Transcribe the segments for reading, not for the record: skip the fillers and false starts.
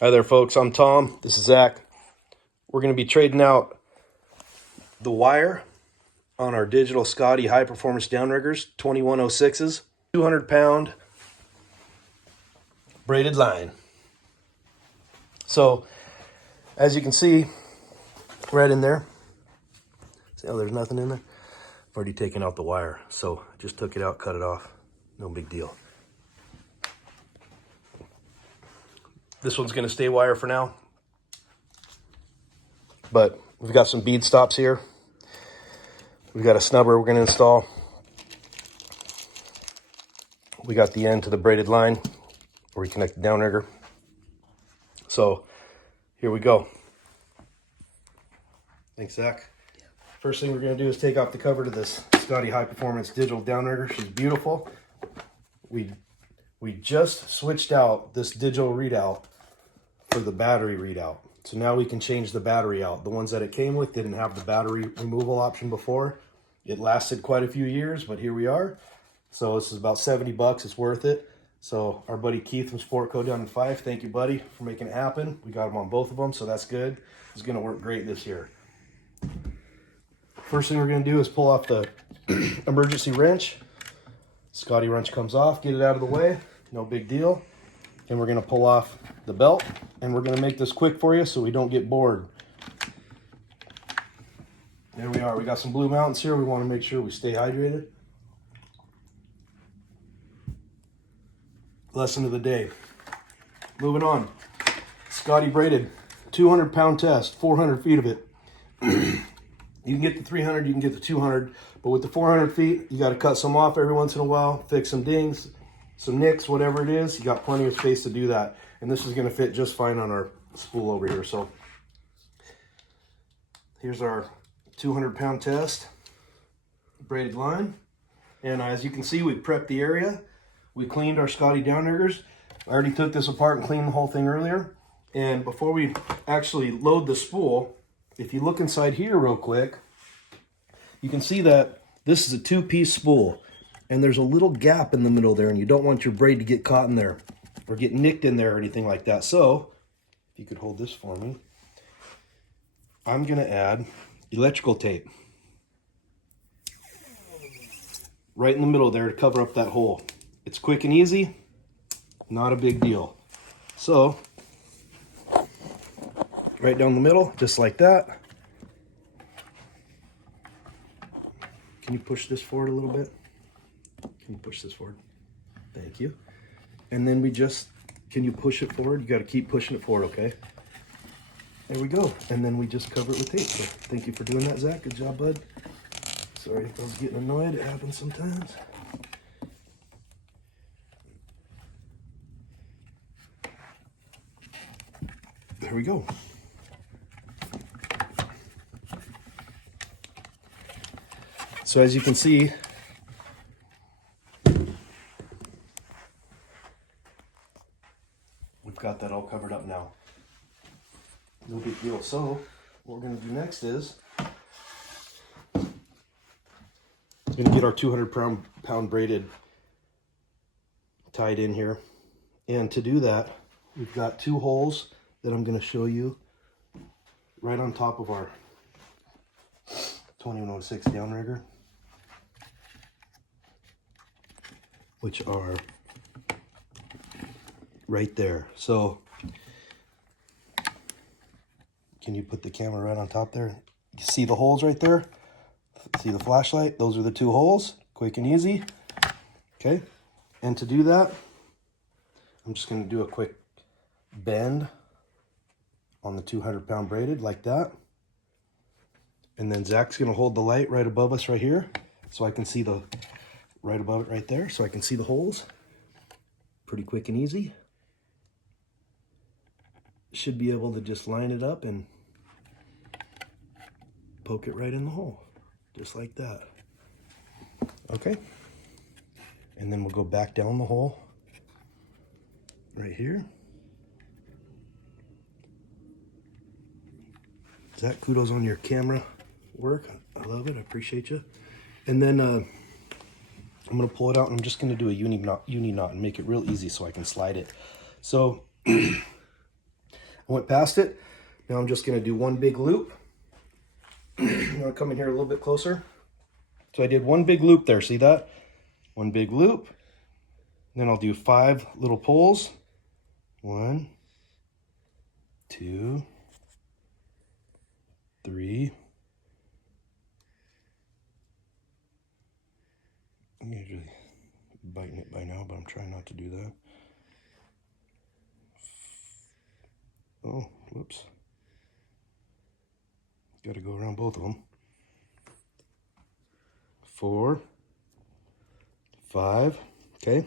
Hi there, folks. I'm Tom. This is Zach. We're going to be trading out the wire on our digital Scotty high performance downriggers, 2106s, 200-pound braided line. So, as you can see, right in there, see how there's nothing in there? I've already taken out the wire, so just took it out, cut it off. No big deal. This one's going to stay wire for now, but we've got some bead stops here. We've got a snubber we're going to install. We got the end to the braided line where we connect the downrigger. So here we go. Thanks, Zach. First thing we're going to do is take off the cover to this Scotty High Performance Digital Downrigger. She's beautiful. We just switched out this digital readout for the battery readout. So now we can change the battery out. The ones that it came with didn't have the battery removal option before. It lasted quite a few years, but here we are. So this is about 70 bucks. It's worth it. So our buddy Keith from Sport Co down in Fife, thank you, buddy, for making it happen. We got him on both of them, so that's good. It's going to work great this year. First thing we're going to do is pull off the emergency wrench. Scotty wrench comes off, get it out of the way, no big deal. And we're going to pull off the belt, and we're going to make this quick for you so we don't get bored. There we are. We got some Blue Mountains here. We want to make sure we stay hydrated. Lesson of the day. Moving on. Scotty braided, 200-pound test, 400 feet of it. You can get the 300, you can get the 200, but with the 400 feet, you got to cut some off every once in a while, fix some dings, some nicks, whatever it is. You got plenty of space to do that. And this is going to fit just fine on our spool over here. So here's our 200-pound test, braided line. And as you can see, we prepped the area. We cleaned our Scotty Downriggers. I already took this apart and cleaned the whole thing earlier. And before we actually load the spool, if you look inside here real quick, you can see that this is a two-piece spool. And there's a little gap in the middle there, and you don't want your braid to get caught in there or get nicked in there or anything like that. So, if you could hold this for me, I'm going to add electrical tape right in the middle there to cover up that hole. It's quick and easy, not a big deal. So, right down the middle, just like that. Can you push this forward a little bit? Can you push this forward? Thank you. And then we just, can you push it forward? You got to keep pushing it forward, okay? There we go. And then we just cover it with tape. So thank you for doing that, Zach. Good job, bud. Sorry if I was getting annoyed. It happens sometimes. There we go. So as you can see, we've got that all covered up now. No big deal. So what we're going to do next is we're going to get our 200-pound braided tied in here. And to do that, we've got two holes that I'm going to show you right on top of our 2106 downrigger, which are right there. So can you put the camera right on top there? You see the holes right there? See the flashlight? Those are the two holes. Quick and easy. Okay. And to do that, I'm just going to do a quick bend on the 200-pound braided like that. And then Zach's going to hold the light right above us right here so I can see the, right above it right there, so I can see the holes. Pretty quick and easy. Should be able to just line it up and poke it right in the hole, just like that. Okay. And then we'll go back down the hole right here. Zach, kudos on your camera work. I love it. I appreciate you. And then I'm going to pull it out, and I'm just going to do a uni knot and make it real easy so I can slide it. So I went past it. Now I'm just going to do one big loop. I'm going to come in here a little bit closer. So I did one big loop there, see that? One big loop. Then I'll do 5 little pulls. 1, 2, 3. I'm usually biting it by now, but I'm trying not to do that. Oh, whoops. Got to go around both of them. 4, 5, okay.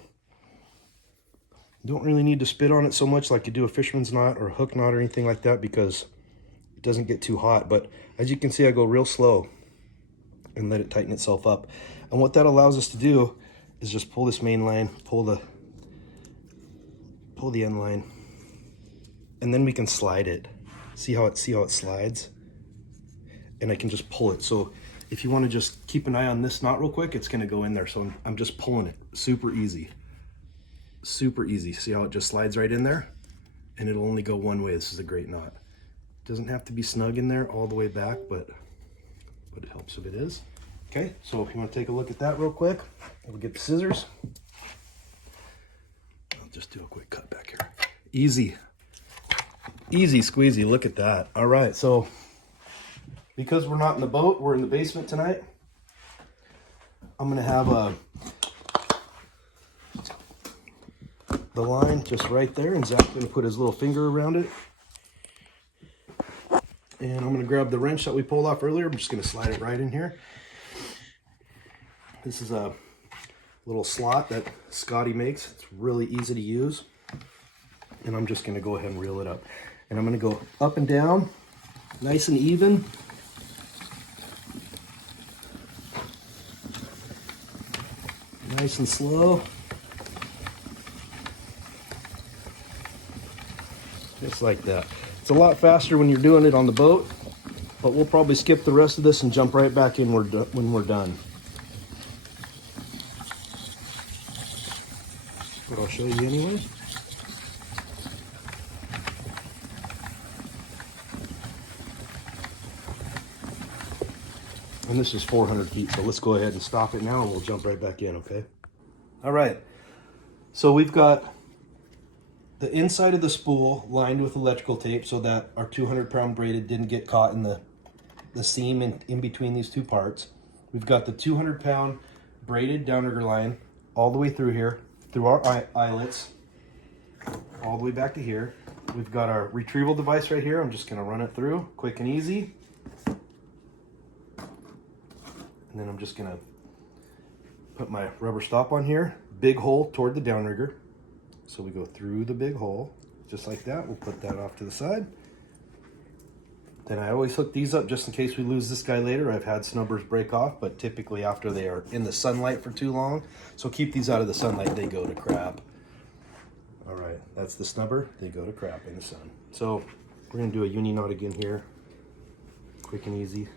Don't really need to spit on it so much like you do a fisherman's knot or a hook knot or anything like that, because it doesn't get too hot. But as you can see, I go real slow and let it tighten itself up. And what that allows us to do is just pull this main line, pull the end line, and then we can slide it. See how it slides? And I can just pull it. So if you want to just keep an eye on this knot real quick, it's going to go in there. So I'm just pulling it. Super easy. Super easy. See how it just slides right in there? And it'll only go one way. This is a great knot. Doesn't have to be snug in there all the way back, but it helps if it is. Okay, so if you want to take a look at that real quick, we'll get the scissors. I'll just do a quick cut back here. Easy. Easy squeezy. Look at that. All right, so because we're not in the boat, we're in the basement tonight, I'm going to have the line just right there, and Zach's going to put his little finger around it. And I'm going to grab the wrench that we pulled off earlier. I'm just going to slide it right in here. This is a little slot that Scotty makes. It's really easy to use. And I'm just going to go ahead and reel it up. And I'm going to go up and down, nice and even. Nice and slow. Just like that. It's a lot faster when you're doing it on the boat, but we'll probably skip the rest of this and jump right back in when we're done. But I'll show you anyway. And this is 400 feet, so let's go ahead and stop it now and we'll jump right back in, okay? All right, so we've got the inside of the spool lined with electrical tape so that our 200-pound braided didn't get caught in the seam in between these two parts. We've got the 200-pound braided downrigger line all the way through here, through our eyelets, all the way back to here. We've got our retrieval device right here. I'm just gonna run it through, quick and easy. And then I'm just gonna put my rubber stop on here, big hole toward the downrigger. So we go through the big hole, just like that. We'll put that off to the side. Then I always hook these up just in case we lose this guy later. I've had snubbers break off, but typically after they are in the sunlight for too long. So keep these out of the sunlight, they go to crap. All right, that's the snubber. They go to crap in the sun. So we're gonna do a uni knot again here, quick and easy.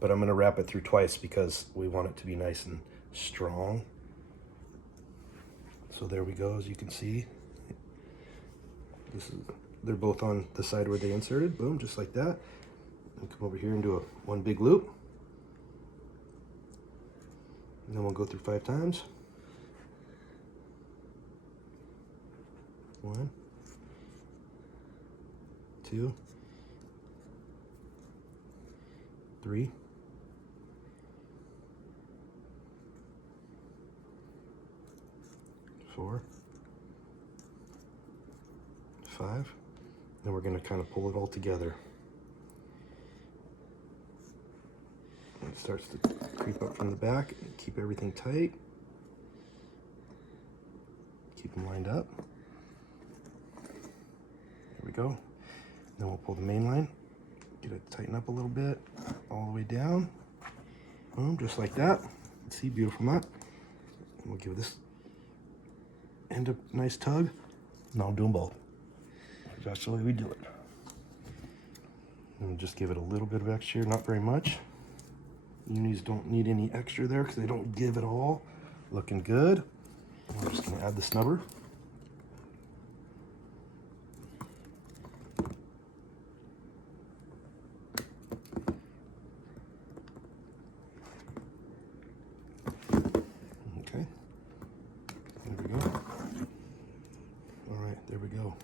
But I'm gonna wrap it through twice because we want it to be nice and strong. So there we go, as you can see. They're both on the side where they inserted, boom, just like that. And come over here and do one big loop. And then we'll go through 5 times. 1, 2, 3, 4, 5. Then we're going to kind of pull it all together. It starts to creep up from the back. Keep everything tight. Keep them lined up. There we go. Then we'll pull the main line. Get it tighten up a little bit. All the way down. Boom, just like that. See, beautiful knot. And we'll give this end a nice tug. And I'll do them both. That's the way we do it. And we'll just give it a little bit of extra, not very much. Unis don't need any extra there because they don't give it all. Looking good. We're just gonna add the snubber. There we go. All right, there we go.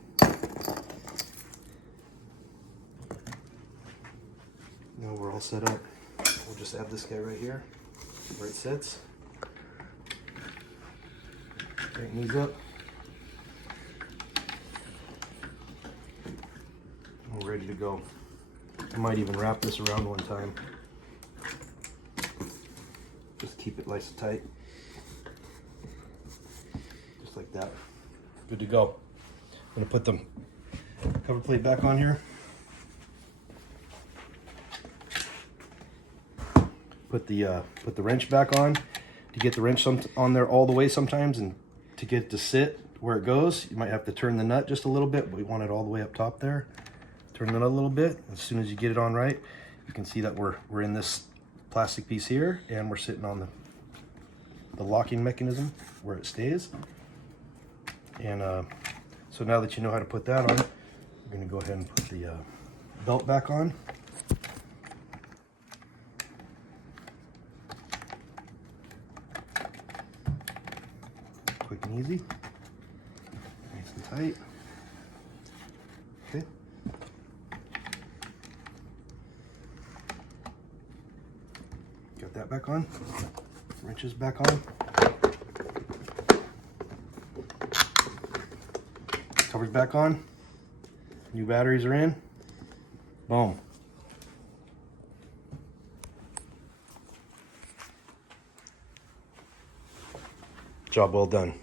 Now we're all set up. We'll just add this guy right here, where it sits. Tighten these up. We're ready to go. I might even wrap this around one time. Just keep it nice and tight. Just like that. Good to go. I'm gonna put the cover plate back on here. Put the wrench back on. To get the wrench on there all the way sometimes, and to get it to sit where it goes, you might have to turn the nut just a little bit, but we want it all the way up top there. Turn the nut a little bit. As soon as you get it on right, you can see that we're in this plastic piece here, and we're sitting on the locking mechanism where it stays. And so now that you know how to put that on, we're going to go ahead and put the belt back on. Quick and easy, nice and tight. Okay. Got that back on. Wrenches back on. Covers back on. New batteries are in. Boom. Job well done.